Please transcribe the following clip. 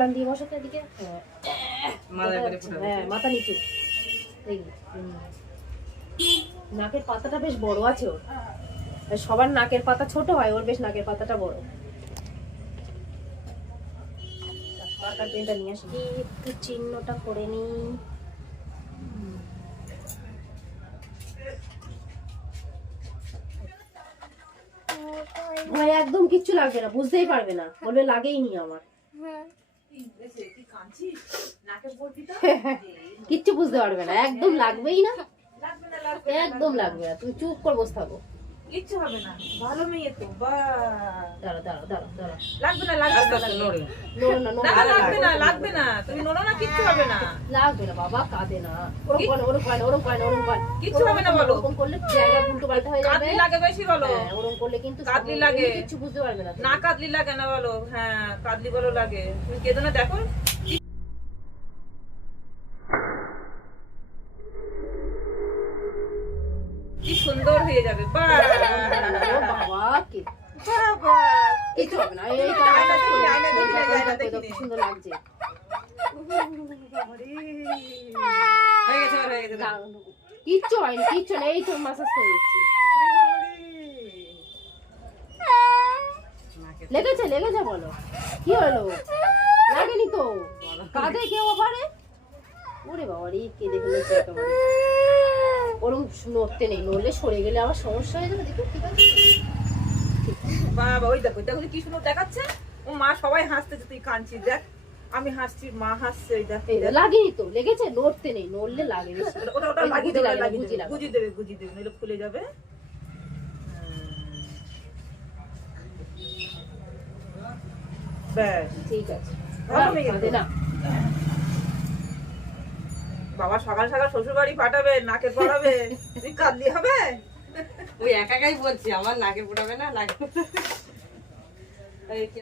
হেলান দিয়ে বসো তো এদিকে। হ্যাঁ মাথা নিচু। নাকের পাতাটা বেশ বড় আছে ওর, সবার নাকের পাতা ছোট হয়, ওর বেশ নাকের পাতাটা বড়। পেনটা নিয়ে আসি, একটু চিহ্নটা করে নি। একদম কিচ্ছু লাগবে না, বুঝতেই পারবে না, বলবে লাগেই নি আমার। কিচ্ছু বুঝতে পারবে না, একদম লাগবেই না, একদম লাগবে না, তুমি চুপ করে বসে থাকো, কিচ্ছু হবে না, ভালো মেয়ে তো। দাঁড়া দাঁড়া দাঁড়া দাঁড়া, লাগবে না, লাগবে না, লাগবে না, লাগবে না, তুমি নড়ো না, কিচ্ছু হবে না, লাগবে না বাবা, কাঁদে না, ওরকম করে ওরকম করে ওরকম করে ওরকম করে, কিচ্ছু হবে না বলো। ওরকম করলে জায়গা উল্টো পাল্টা হয়ে যাবে, কাঁদলি লাগে বেশি বলো। ওরকম করলে কিন্তু কাঁদলি লাগে, কিচ্ছু বুঝতে পারবে না, না কাঁদলি লাগে না বলো। হ্যাঁ কাঁদলি বলো লাগে, তুমি কেঁদো না, দেখো কি সুন্দর হয়ে যাবে। বাবা কিচ্ছু হবে না, এই সুন্দর লাগছে, কিচ্ছু হয়নি, কিচ্ছু নেই, এই তো মাসাজ করে দিচ্ছি। লেগেছে লেগেছে বলো, কি হলো? লাগেনি তো, কাঁদে কেউ আবারে? ওরে বাবা রে, কেঁদে ফেলেছে একেবারে, ওরকম নড়তে নেই, নড়লে সরে গেলে আবার সমস্যা হয়ে যাবে। দেখো ঠিক আছে বাবা, ওই দেখো দেখো কি সুন্দর দেখাচ্ছে, ও মা সবাই হাসতেছে, তুই কাঁদছিস, দেখ আমি হাসছি, মা হাসছে, ওই দেখ। লাগেনি তো, লেগেছে, নড়তে নেই, নড়লে লাগে, ওটা ওটা লাগিয়ে দেবে, গুজিয়ে দেবে, গুজিয়ে দেবে, নইলে ফুলে যাবে। ব্যাস ঠিক আছে, না বাবা সকাল সকাল শ্বশুর বাড়ি পাঠাবে, নাকে পড়াবে, তুই কাঁদলি হবে? ওই একাই বলছি, আমার নাকে পড়াবে না, নাকে